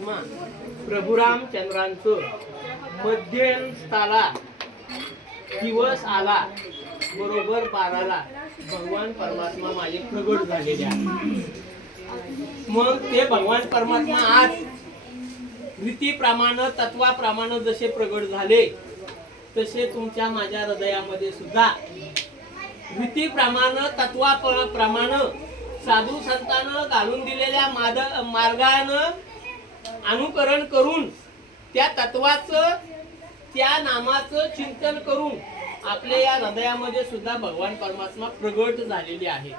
महात्मा प्रभू रामचंद्रांचं मध्यस्थाला दिवस आला बरोबर 12ला भगवान परमात्मा माझे प्रगट झालेले आहे. मग ते भगवान परमात्मा आज रीतीप्रमाणे तत्वाप्रमाणे जसे प्रगट झाले तसे तुमच्या माझ्या हृदयामध्ये सुद्धा रीतीप्रमाणे तत्वाप्रमाणे साधू संतांनं घालून दिलेल्या मार्गानं अनुकरण करून त्या तत्वाचं त्या नामाचं चिंतन करून आपल्या या हृदयामध्ये सुद्धा भगवान परमात्मा प्रगट झालेले आहे.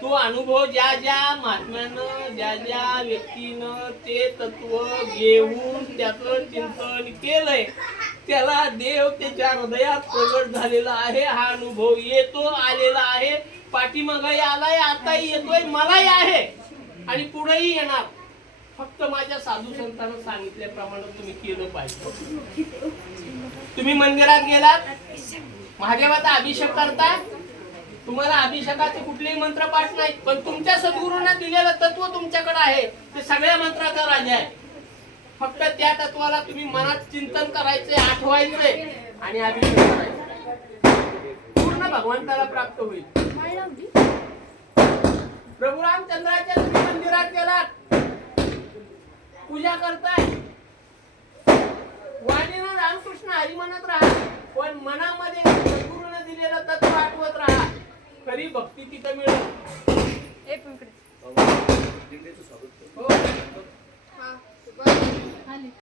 तो अनुभव ज्या ज्या महात्म्यानं ज्या ज्या व्यक्तीनं ते तत्व घेऊन त्याचं चिंतन केलंय त्याला देव त्याच्या हृदयात प्रगट झालेला आहे. हा अनुभव येतो आलेला आहे, पाठीमागही आलाय, आताही येतोय, मलाही आहे आणि पुढेही येणार. फक्त माझ्या साधू संतांना सांगितल्याप्रमाणे तुम्ही केलं पाहिजे. तुम्ही मंदिरात गेलात, महादेवाचा अभिषेक करता, तुम्हाला अभिषेकाचे कुठलेही मंत्र पाठ नाहीत, पण तुमच्या सद्गुरूंना दिलेलं तत्व तुमच्याकडे आहे, ते सगळ्या मंत्राचा राजा आहे. फक्त त्या तत्वाला तुम्ही मनात चिंतन करायचे, आठवायचे आणि अभिषेक करायचे, पूर्ण भगवंताला प्राप्त होईल. प्रभू रामचंद्राच्या तुम्ही मंदिरात गेलात, पूजा करताय, वाणीनं रामकृष्ण हरी म्हणत राहा, पण मनामध्ये सद्गुरूने दिलेलं तत्व आठवत राहा. खरी भक्ती तिथं मिळेल.